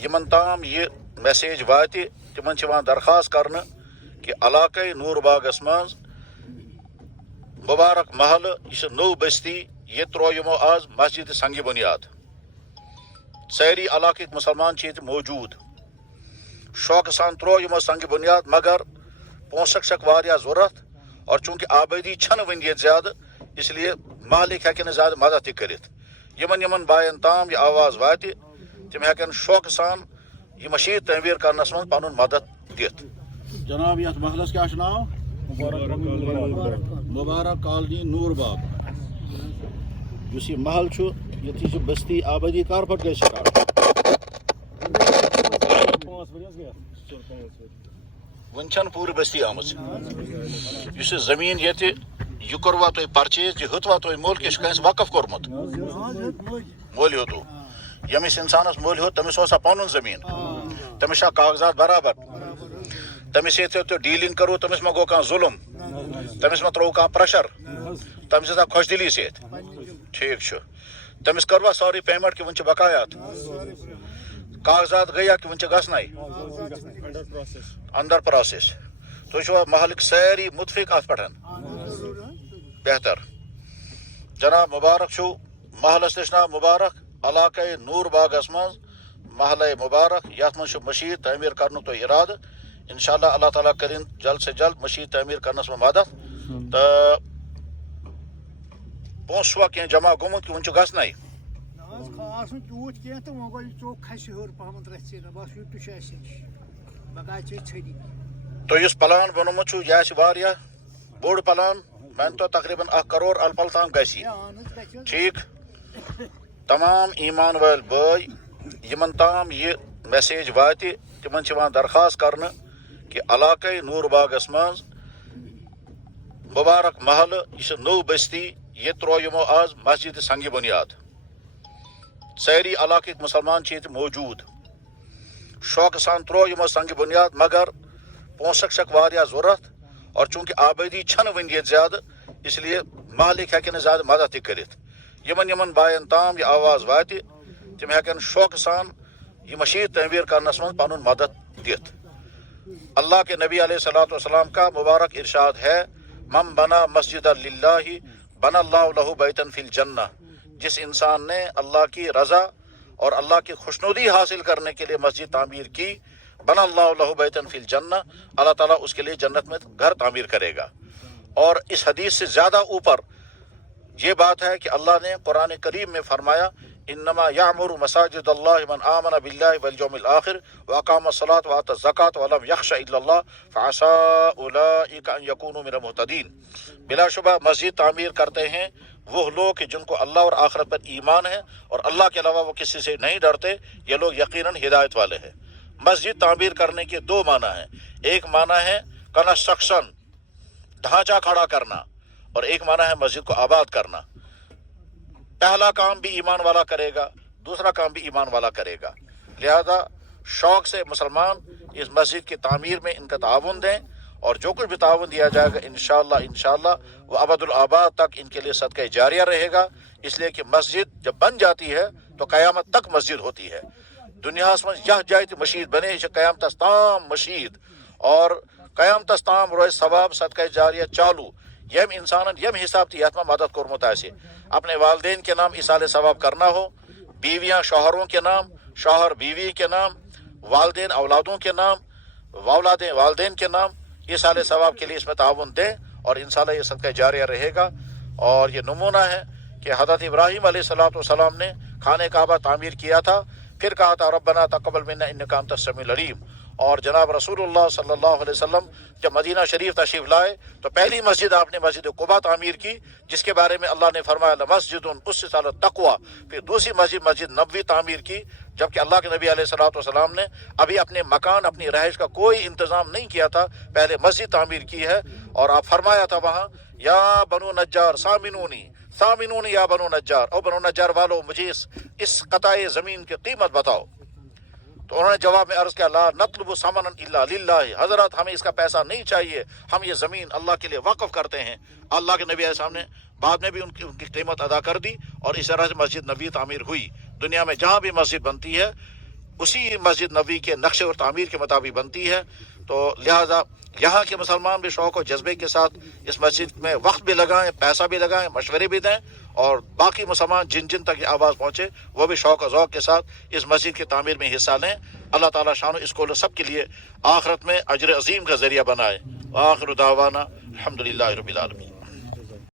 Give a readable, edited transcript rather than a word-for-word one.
یمن تام یہ میسیج واتی تمن چھ درخواست کرنے کہ علاقہ نور باغس مز مبارک محل یہ نو بستی یہ ترو یمو آز مسجد سنگ بنیاد ساری علاقہ مسلمان یہ موجود شوق سان ترو یمو سنگ بنیاد مگر پونسک شک واریاہ ضرورت اور چونکہ آبادی چھن ون یہ زیادہ اس لیے مالک ہیکن زیادہ مدد تہ کرت یمن یمن بائن تام یہ آواز واتی تم ہیکن شوق سان یہ مشید تعمیر کرنس من پن مدد دت جناب یتھ محلس کیا ناو مبارک کالنی نور باغ اس یہ محل یہ بستی آبادی کار پہ گئی سٹارٹ ون چھن پور بستی آمت اس زمین یہ یہ کوروا تھی پرچیز یہ ہتوا تھی مول کہ کنس وقف کورمت مول ہوتو یمس انسانس مول ہو تمس اوسا پنن زمین تمس کاغذات برابر تمس یہ ڈیلنگ کرو تمس ما گو کان ظلم تمس ما ترو کان پریشر تمس خوش دلی ست ٹھیک تمس کروا سوری پیمنٹ کہ ون بقایات کاغذات گیا کہ ون گھنائی اندر پروسیس تھی محلک ساری متفق ات پہ بہتر جناب مبارک چھو محلس تہ ناو مبارک علاقہ نور باغس مز محلہ مبارک یت من مشید تعمیر کرنک تو ارادہ انشاءاللہ اللہ تعالیٰ کرن جلد سے جلد مشید تعمیر کرنس میں مدد تو پونسوا کی جمع گومت کہ ون گھنائی تو اس پلان بنومت یہ بوڑ پلان میں تو تقریباً 1 کروڑ الپل تام گسی ٹھیک تمام ایمان ول بھائی یمن تام یہ میسیج واتی تمن چھ درخواست کرنے کہ علاقہ نور باغس مز مبارک محل یہ نو بستی یہ ترو یمو آز مسجد سنگ بنیاد ساری علاقہ مسلمان یہ موجود شوق سان ترو یمو سنگ بنیاد مگر پونسک شک واریاہ ضرورت اور چونکہ آبادی چھن ون یہ زیادہ اس لیے مالک ہیکن زیادہ مدد تہ کرت یمن یمن بائن تام یہ آواز واتی تم ہیکن شوق سان یہ مشید تعمیر کرنس من پن مدد دت اللہ کے نبی علیہ الصلوۃ والسلام کا مبارک ارشاد ہے من بنا مسجد للہ بنا اللہ لہ بیتا فی الجنہ جس انسان نے اللہ کی رضا اور اللہ کی خوشنودی حاصل کرنے کے لیے مسجد تعمیر کی بنا اللہ لہ بیتا فی الجنہ اللہ تعالیٰ اس کے لیے جنت میں گھر تعمیر کرے گا اور اس حدیث سے زیادہ اوپر یہ بات ہے کہ اللہ نے قرآن کریم میں فرمایا انما یعمر مساجد اللہ من آمن باللہ والیوم الآخر واقام الصلاۃ وآتى الزکاۃ ولم یخش الا اللہ فعسى اولئک ان یکونوا من المہتدین بلا شبہ مسجد تعمیر کرتے ہیں وہ لوگ کہ جن کو اللہ اور آخرت پر ایمان ہے اور اللہ کے علاوہ وہ کسی سے نہیں ڈرتے یہ لوگ یقیناً ہدایت والے ہیں مسجد تعمیر کرنے کے 2 معنی ہیں ایک معنی ہے کنسٹرکشن ڈھانچہ کھڑا کرنا اور ایک معنی ہے مسجد کو آباد کرنا پہلا کام بھی ایمان والا کرے گا دوسرا کام بھی ایمان والا کرے گا لہذا شوق سے مسلمان اس مسجد کی تعمیر میں ان کا تعاون دیں اور جو کچھ بھی تعاون دیا جائے گا انشاءاللہ وہ ابد الآباد تک ان کے لیے صدقہ جاریہ رہے گا اس لیے کہ مسجد جب بن جاتی ہے تو قیامت تک مسجد ہوتی ہے دنیا میں یہ جائے تھی مشید بنے یہ قیامت تام مشید اور قیامت تام روز ثواب صدقہ جاریہ چالو یم انسان یم حساب تھی یت میں مدد کورمت آسے اپنے والدین کے نام ایصال ثواب کرنا ہو بیویاں شوہروں کے نام شوہر بیوی کے نام والدین اولادوں کے نام اولادیں والدین کے نام ایصال ثواب کے لیے اس میں تعاون دیں اور انشاءاللہ یہ صدقہ جاریہ رہے گا اور یہ نمونہ ہے کہ حضرت ابراہیم علیہ السلام نے خانہ کعبہ تعمیر کیا تھا پھر کہا تھا ربنا تقبل منا انک انت السمیع العلیم اور جناب رسول اللہ صلی اللہ علیہ وسلم جب مدینہ شریف تشریف لائے تو پہلی مسجد آپ نے مسجد قباء تعمیر کی جس کے بارے میں اللہ نے فرمایا لمسجد اسست علی التقوی پھر دوسری مسجد نبوی تعمیر کی جبکہ اللہ کے نبی علیہ الصلوۃ والسلام نے ابھی اپنے مکان اپنی رہائش کا کوئی انتظام نہیں کیا تھا پہلے مسجد تعمیر کی ہے اور آپ فرمایا تھا وہاں یا بنو نجار سامنونی یا بنو نجار او بنو نجار والو مجھے اس قطع زمین کی قیمت بتاؤ تو انہوں نے جواب میں عرض کیا لا نطلب ثمنا الا للہ حضرت ہمیں اس کا پیسہ نہیں چاہیے ہم یہ زمین اللہ کے لیے وقف کرتے ہیں اللہ کے نبی علیہ السلام نے بعد میں بھی ان کی قیمت ادا کر دی اور اس طرح سے مسجد نبوی تعمیر ہوئی دنیا میں جہاں بھی مسجد بنتی ہے اسی مسجد نبوی کے نقشے اور تعمیر کے مطابق بنتی ہے، تو لہٰذا یہاں کے مسلمان بھی شوق و جذبے کے ساتھ اس مسجد میں وقت بھی لگائیں، پیسہ بھی لگائیں، مشورے بھی دیں، اور باقی مسلمان جن جن تک یہ آواز پہنچے وہ بھی شوق و ذوق کے ساتھ اس مسجد کی تعمیر میں حصہ لیں۔ اللہ تعالیٰ شان اس کو سب کے لیے آخرت میں اجر عظیم کا ذریعہ بنائے۔ وآخر دعوانا الحمدللہ رب العالمین۔